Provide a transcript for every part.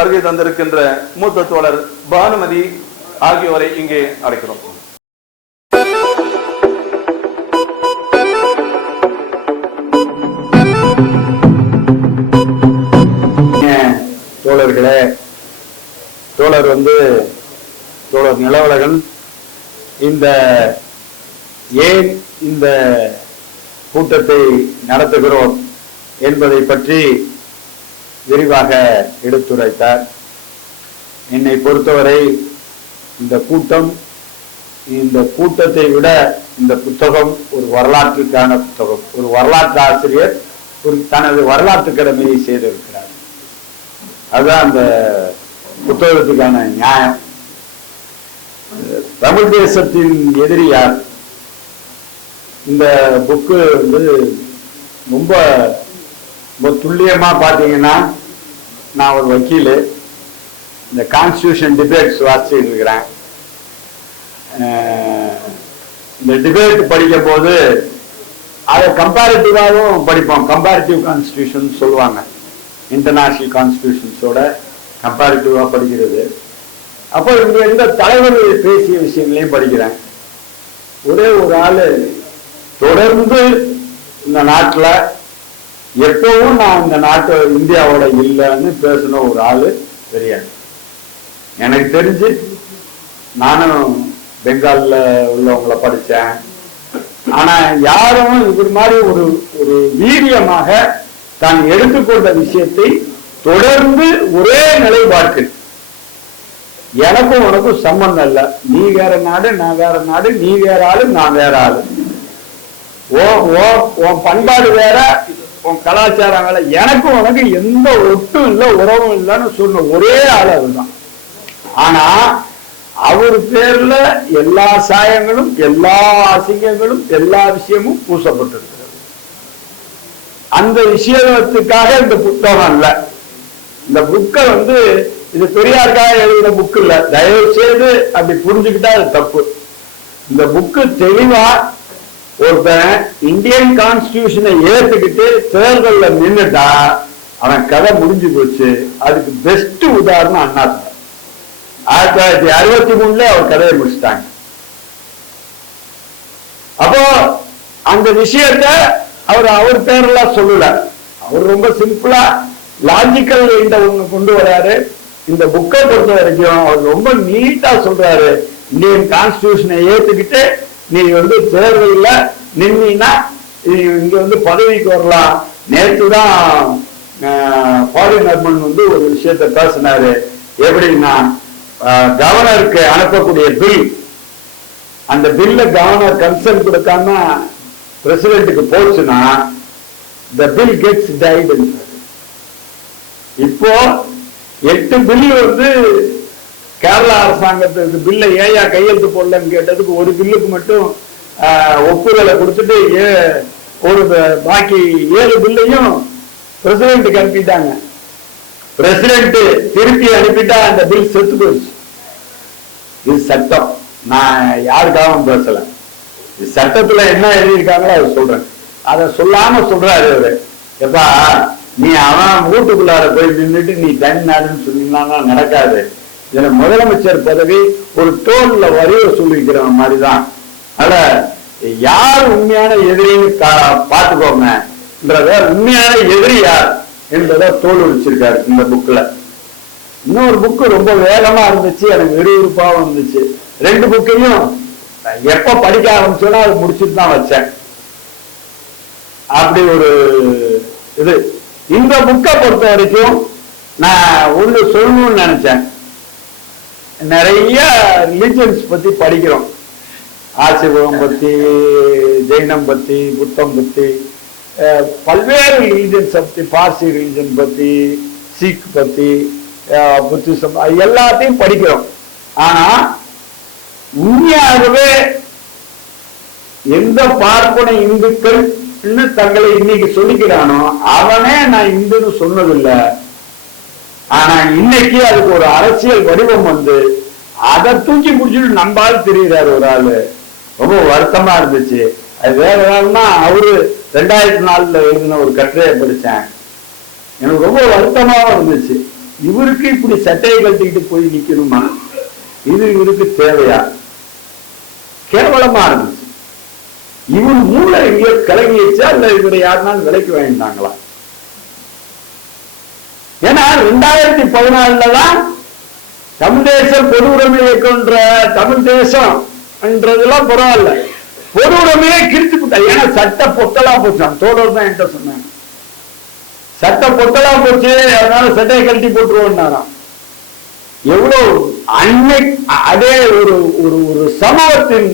வருகை தந்திருக்கின்ற மூத்த தோழர் பானுமதி ஆகியோரை இங்கே அழைக்கிறோம். தோழர்களே தோழர் வந்து தோழர் நிலவலகன் இந்த ஏன் இந்த கூட்டத்தை நடத்துகிறோம் என்பதை பற்றி விரிவாக எடுத்துரைத்தார். என்னை பொறுத்தவரை இந்த கூட்டம் இந்த கூட்டத்தை விட இந்த புத்தகம் ஒரு வரலாற்றுக்கான புத்தகம். ஒரு வரலாற்று ஆசிரியர் ஒரு தனது வரலாற்று கடமையை செய்திருக்கிறார். அதுதான் அந்த புத்தகத்துக்கான நியாயம். தமிழ் தேசத்தின் எதிரியார். இந்த புக்கு வந்து ரொம்ப ரொம்ப துல்லியமாக பார்த்தீங்கன்னா நான் ஒரு வக்கீல். இந்த கான்ஸ்டியூஷன் டிபேட்ஸ் வாசிச்சுட்டு இருக்கிறேன். இந்த டிபேட் படிக்கும் போது அதை கம்பேரிட்டிவாகவும் படிப்போம். கம்பேரிட்டிவ் கான்ஸ்டியூஷன் சொல்லுவாங்க. இன்டர்நேஷ்னல் கான்ஸ்டியூஷன்ஸோட கம்பேரிட்டிவாக படிக்கிறது. அப்போ இங்க இருந்த தலைவர்கள் பேசிய விஷயங்களையும் படிக்கிறேன். ஒரே ஒரு ஆள் தொடர்ந்து இந்த நாட்டில் எப்பவும் நான் இந்த நாட்டு இந்தியாவோட இல்லைன்னு பேசின ஒரு ஆளு தெரியாது எனக்கு தெரிஞ்சு நானும் பெங்கால்ல உள்ளவங்கள படிச்சேன். ஆனா யாரும் இது மாதிரி ஒரு ஒரு வீரியமாக தான் எடுத்துக்கொண்ட விஷயத்தை தொடர்ந்து ஒரே நிலைப்பாட்டில். எனக்கும் உனக்கும் சம்பந்தம் இல்ல. நீ வேற நாடு நான் வேற நாடு நீ வேற ஆளு நான் வேற ஆளு. ஓ ஓ உன் பண்பாடு வேற உன் கலாச்சாரம் எனக்கும் உனக்கு எந்த ஒட்டும் இல்லை உறவும் இல்லைன்னு சொன்ன ஒரே ஆள் அதுதான். ஆனா அவர் பேர்ல எல்லா சாயங்களும் எல்லா அசிங்கங்களும் எல்லா விஷயமும் பூசப்பட்டிருக்கிறது. அந்த விஷயத்துக்காக இந்த புத்தகம் இல்ல இந்த புக்கை வந்து இது பெரியாருக்காக எழுதின புக் இல்ல. தயவு செய்து அப்படி புரிஞ்சுக்கிட்டா அது தப்பு. இந்த புக்கு தெளிவா ஒருத்தன் இந்தியன் கான்ஸ்டியூஷனை ஏத்துக்கிட்டு தேர்தல்ல நின்னுட்டா அவன் கதை முடிஞ்சு போச்சு. அதுக்கு பெஸ்ட் உதாரணம் அண்ணா ஆயிரத்தி தொள்ளாயிரத்தி அறுபத்தி மூணுல அவர் கதையை முடிச்சிட்டாங்க. அப்போ அந்த விஷயத்த அவர் அவர் பேர்ல சொல்லல. அவர் ரொம்ப சிம்பிளா லாஜிக்கல் இந்த ஒண்ணு கொண்டு வராரு. இந்த புக்கை பொறுத்த வரைக்கும் அவர் ரொம்ப நீட்டா சொல்றாரு. இந்தியன் கான்ஸ்டியூஷனை ஏத்துக்கிட்டு நீ வந்து தேர்தலில் நின்னா நீ இங்க வந்து பதவிக்கு வரலாம். நேற்று தான் ஃபாரின் அர்மன் வந்து ஒரு விஷயத்த பேசினாரு. எப்படின்னா கவர்னருக்கு அனுப்பக்கூடிய பில் அந்த பில்ல கவர்னர் கன்சர்ன் கொடுக்காம பிரசிடென்ட்டுக்கு போச்சுன்னா த பில் கெட்ஸ் டைடு இப்போ எட்டு பில் வந்து கேரளா அரசாங்கத்துக்கு பில்லை ஏயா கையெழுத்து போடலன்னு கேட்டதுக்கு ஒரு பில்லுக்கு மட்டும் ஒப்புதலை கொடுத்துட்டு ஏ- ஒரு பாக்கி ஏழு பில்லையும் பிரசிடென்ட்டுக்கு அனுப்பிட்டாங்க. பிரசிடென்ட் திருப்பி அனுப்பிட்டா அந்த பில் செத்து போயிடுச்சு. இது சட்டம். நான் யாருக்காகவும் பேசல. இது சட்டத்துல என்ன எழுதியிருக்காங்களோ அதை சொல்றேன். அதை சொல்லாம சொல்றாரு அவரு. எப்பா நீ அவன் வீட்டுக்குள்ளார போய் நின்றுட்டு நீ தனி நாடுன்னு சொன்னீங்கன்னா நடக்காது. இதுல முதலமைச்சர் பதவி ஒரு தோல்ல வரைய சொல்லிக்கிற மாதிரிதான். அத யார் உண்மையான எதிரின்னு கா- உண்மையான எதிரி யார் என்பதை தோல் வச்சிருக்காரு இந்த புக்ல இன்னொரு புக்கு ரொம்ப வேகமா இருந்துச்சு எனக்கு விறுவிறுப்பாகவும் இருந்துச்சு. ரெண்டு புக்கையும் எப்ப படிக்க ஆரம்பிச்சோன்னா அது முடிச்சுட்டு தான் வச்சேன். அப்படி ஒரு இது. இந்த புக்கை பொறுத்த வரைக்கும் நான் ஒண்ணு சொல்லணும்னு நினைச்சேன். நிறைய ரிலிஜியன்ஸ் பத்தி படிக்கிறோம். ஆசிர்வம் பத்தி ஜெயினம் பத்தி புத்தம் பத்தி பல்வேறு ரிலீஜன்ஸ் பத்தி பார்சி ரிலீஜன் பத்தி சீக் பத்தி புத்திசம் எல்லாத்தையும் படிக்கிறோம். ஆனா உண்மையாகவே எந்த பார்ப்பன இந்துக்கள் தங்களை இன்னைக்கு சொல்லிக்கிறானோ அவனே நான் இந்துன்னு சொன்னதில்லை. ஆனா இன்னைக்கு அதுக்கு ஒரு அரசியல் வடிவம் வந்து அதை தூக்கி பிடிச்சிட்டு நம்பால் தெரிகிறார் ஒரு ஆளு. ரொம்ப வருத்தமா இருந்துச்சு. அது வேற வேணும்னா அவரு ரெண்டாயிரத்தி நாலுல எழுதின ஒரு கட்டுரையை படிச்சேன். எனக்கு ரொம்ப வருத்தமாவும் இருந்துச்சு. இவருக்கு இப்படி சட்டையை கட்டிக்கிட்டு போய் நிக்கணுமா? இது இவருக்கு தேவையா? கேவலமா இருந்துச்சு. இவர் மூளை எங்கேயோ கலங்கிடுச்சா இல்லை இவரை யாருனாலும் விலைக்கு வாங்கிட்டாங்களா? ஏன்னா ரெண்டாயிரத்தி பதினாலுல தான் தமிழ் தேசம் பொது உடைமை இயக்கம்ன்ற தமிழ் தேசம் என்றதெல்லாம் பரவாயில்ல. பொது உடைமையே கிழிச்சு விட்டா ஏன்னா சட்ட பொத்தலா போச்சான் தோடர் தான் என்கிட்ட சொன்னாங்க சட்ட பொத்தலா போச்சு. அதனால சட்டையை கழட்டி போட்டுருவோம்னாராம் எவ்வளவு அன்னை அதே ஒரு ஒரு ஒரு சமூகத்தின்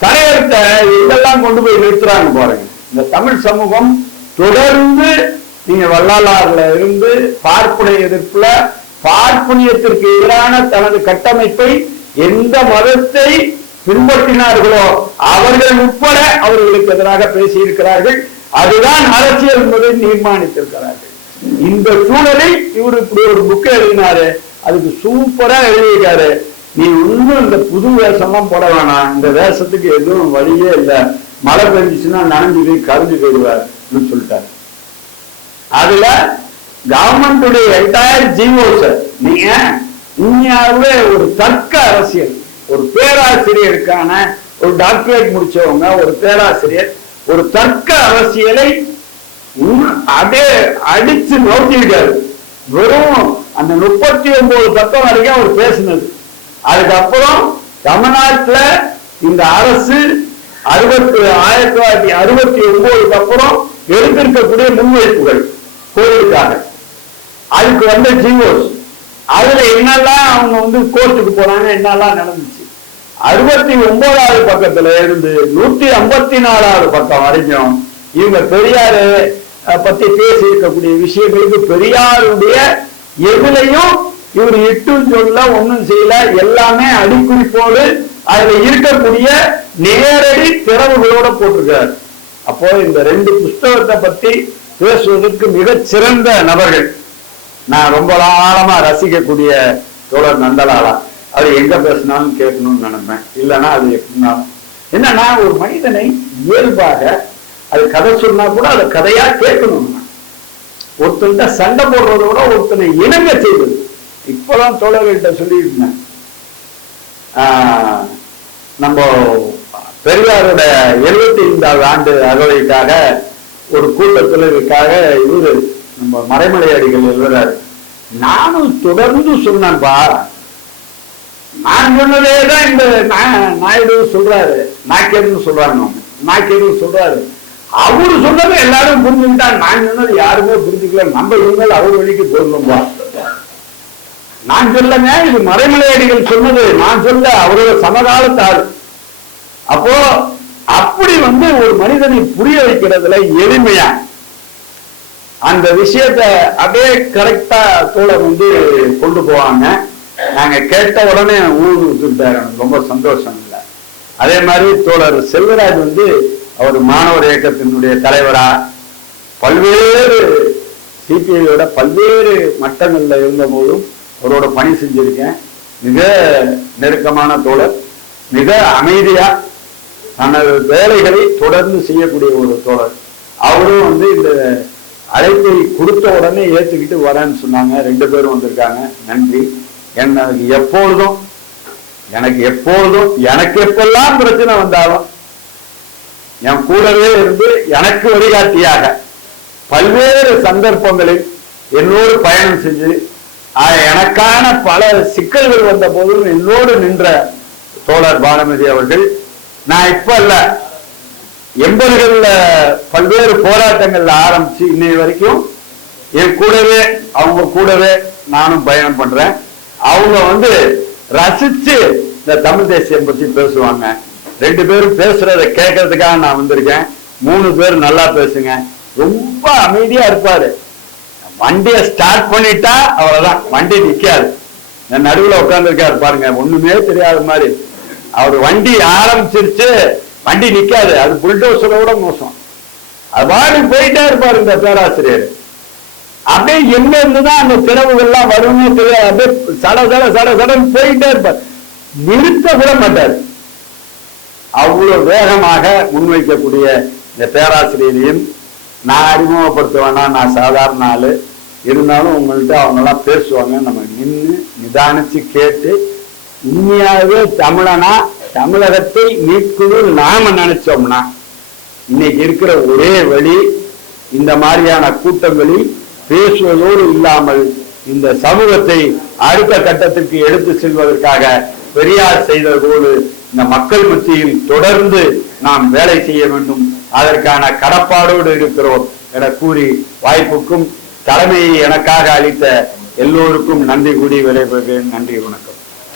தலையெழுத்தை இதெல்லாம் கொண்டு போய் நிறுத்துறாங்க பாருங்க. இந்த தமிழ் சமூகம் தொடர்ந்து நீங்க வள்ளலாறுல இருந்து பார்ப்புடைய எதிர்ப்புல பார்ப்பனியத்திற்கு எதிரான தனது கட்டமைப்பை எந்த மதத்தை பின்பற்றினார்களோ அவர்கள் உட்பட அவர்களுக்கு எதிராக பேசியிருக்கிறார்கள். அதுதான் அரசியல் என்பதை நிர்மாணித்திருக்கிறார்கள் இந்த சூழலில் இவர் இப்படி ஒரு புக் எழுதினாரு. அதுக்கு சூப்பரா எழுதியிருக்காரு. நீ இன்னும் இந்த புது வேஷம்லாம் போட வேணாம். இந்த வேஷத்துக்கு எதுவும் வழியே இல்லை. மழை பெஞ்சிச்சுன்னா நனைஞ்சு போய் கரைஞ்சு போயிடுவார் சொல்லிட்டாரு. அதுல கவர்மெண்டுடைய என்டையர் ஜிஓஸ் நீங்க இந்தியாவிலே ஒரு தர்க்க அரசியல் ஒரு பேராசிரியருக்கான ஒரு டாக்டரேட் முடிச்சவங்க ஒரு பேராசிரியர் ஒரு தர்க்க அரசியலை உள்- அப்படியே அடிச்சு நோக்கியிருக்காரு. வெறும் அந்த முப்பத்தி ஒன்பது பக்கம் வரைக்கும் அவர் பேசினது. அதுக்கப்புறம் தமிழ்நாட்டுல இந்த அரசு அறுபத்தி ஆயிரத்தி தொள்ளாயிரத்தி அறுபத்தி ஒன்பதுக்கு அப்புறம் எடுத்திருக்கக்கூடிய முன்வைப்புகள். போயிருக்காங்க. அதுக்கு வந்த ஜிஓஸ் அதுல என்னெல்லாம் அவங்க வந்து கோர்ட்டுக்கு போறாங்க என்னெல்லாம் நடந்துச்சு. அறுபத்தி ஒன்பதாவது பக்கத்துல இருந்து நூத்தி ஐம்பத்தி நாலாவது பக்கம் வரைக்கும் இவங்க பெரியாரு பத்தி பேசி இருக்கக்கூடிய விஷயங்களுக்கு பெரியாருடைய எதுலையும் இவர் இட்டும் சொல்ல ஒண்ணும் செய்யல. எல்லாமே அடிக்குறிப்போடு அதுல இருக்கக்கூடிய நேரடி திறவுகளோட போட்டிருக்காரு. அப்போ இந்த ரெண்டு புஸ்தகத்தை பத்தி பேசுவதற்கு மிகச் சிறந்த நபர்கள். நான் ரொம்ப ஆழமா ரசிக்கக்கூடிய தோழர் நந்தலாலா. அவர் எங்க பேசினாலும் கேட்கணும்னு நினைப்பேன். இல்லைன்னா அது எப்படினாலும் என்னன்னா ஒரு மனிதனை இயல்பாக அது கதை சொன்னா கூட அதை கதையா கேட்கணும் ஒருத்தன்கிட்ட சண்டை போடுறத விட ஒருத்தனை இணங்க செய்வது. இப்பதான் தோழர்கள்ட்ட சொல்லியிருந்தேன். நம்ம பெரியாரோட எழுபத்தி ஐந்தாவது ஆண்டு அகவைக்காக ஒரு கூட்டத்தில் இதுக்காக நம்ம மறைமலை அடிகள் எழுதுறாரு. நானும் தொடர்ந்து சொன்னேன்பா. நான் சொன்னதே தான் இந்த நாயுடு சொல்றாரு. நாக்கேடுன்னு சொல்றாங்க அவங்க. நாக்கேடுன்னு சொல்றாரு. அவரு சொன்னது எல்லாரும் புரிஞ்சுக்கிட்டா நான் சொன்னது யாருமே புரிஞ்சுக்கல. நம்ம இவங்க அவர் வழிக்கு போடணும்பா நான் சொல்லங்க இது மறைமலை அடிகள் சொன்னது. நான் சொல்ல அவரோட சமகாலத்தாள் அப்போ அப்படி வந்து ஒரு மனிதனை புரிய வைக்கிறதுல எளிமையா? அந்த விஷயத்த அப்படியே கரெக்டா தோழர் வந்து கொண்டு போவாங்க. நாங்க கேட்ட உடனே ஊர் எனக்கு ரொம்ப சந்தோஷம் இல்லை. அதே மாதிரி தோழர் செல்வராஜ் வந்து அவர் மாணவர் இயக்கத்தினுடைய தலைவரா? பல்வேறு சிபிஐயோட பல்வேறு மட்டங்கள்ல இருந்த போதும் அவரோட பணி செஞ்சிருக்கேன். மிக நெருக்கமான தோழர். மிக அமைதியா தனது வேலைகளை தொடர்ந்து செய்யக்கூடிய ஒரு தோழர். அவரும் வந்து இந்த அழைப்பை கொடுத்த உடனே ஏற்றுக்கிட்டு வரேன்னு சொன்னாங்க. ரெண்டு பேரும் வந்திருக்காங்க. நன்றி. எனக்கு எப்பொழுதும் எனக்கு எப்பொழுதும் எனக்கு எப்பெல்லாம் பிரச்சனை வந்தாலும் என் கூடவே இருந்து எனக்கு வழிகாட்டியாக பல்வேறு சந்தர்ப்பங்களில் என்னோடு பயணம் செஞ்சு எனக்கான பல சிக்கல்கள் வந்த போதும் என்னோடு நின்ற தோழர் பானுமதி அவர்கள் நான் இப்ப இல்ல. எண்பதுகள்ல பல்வேறு போராட்டங்கள்ல ஆரம்பிச்சு இன்னை வரைக்கும் என் கூடவே அவங்க கூடவே நானும் பயணம் பண்றேன். அவங்க வந்து ரசிச்சு இந்த தமிழ் தேசியம் பத்தி பேசுவாங்க. ரெண்டு பேரும் பேசுறத கேட்கறதுக்காக நான் வந்திருக்கேன். மூணு பேர் நல்லா பேசுங்க. ரொம்ப அமைதியா இருப்பாரு. வண்டியை ஸ்டார்ட் பண்ணிட்டா அவ்வளவுதான். வண்டி நிக்காது. என் நடுவுல உட்கார்ந்துருக்காரு பாருங்க. ஒண்ணுமே தெரியாத மாதிரி. அவர் வண்டி ஆரம்பிச்சிருச்சு வண்டி நிக்காது. அது புல்டோசரை மோசம். அது போயிட்டே இருப்பாரு இந்த பேராசிரியர். அப்படியே எங்க இருந்துதான் அந்த திறவுகள்லாம் வரும்னு தெரியாது. அப்படியே சட சட சட சடன்னு போயிட்டே இருப்பார். நிறுத்த கூட மாட்டார். அவ்வளவு வேகமாக முன்வைக்கக்கூடிய இந்த பேராசிரியரையும் நான் அறிமுகப்படுத்த வேணாம் நான் சாதாரண ஆளு. இருந்தாலும் உங்கள்கிட்ட அவங்கெல்லாம் பேசுவாங்க. நம்ம நின்று நிதானிச்சு கேட்டு உண்மையாகவே தமிழனா? தமிழகத்தை மீட்கணும் நாம நினைச்சோம்னா இன்னைக்கு இருக்கிற ஒரே வழி இந்த மாதிரியான கூட்டங்களில் பேசுவதோடு இல்லாமல் இந்த சமூகத்தை அடுத்த கட்டத்திற்கு எடுத்து செல்வதற்காக பெரியார் செய்ததோடு இந்த மக்கள் மத்தியில் தொடர்ந்து நாம் வேலை செய்ய வேண்டும். அதற்கான கடப்பாடோடு இருக்கிறோம் என கூறி வாய்ப்புக்கும் தலைமையை எனக்காக அளித்த எல்லோருக்கும் நன்றி கூறி விடைபெறுகிறேன். நன்றி வணக்கம்.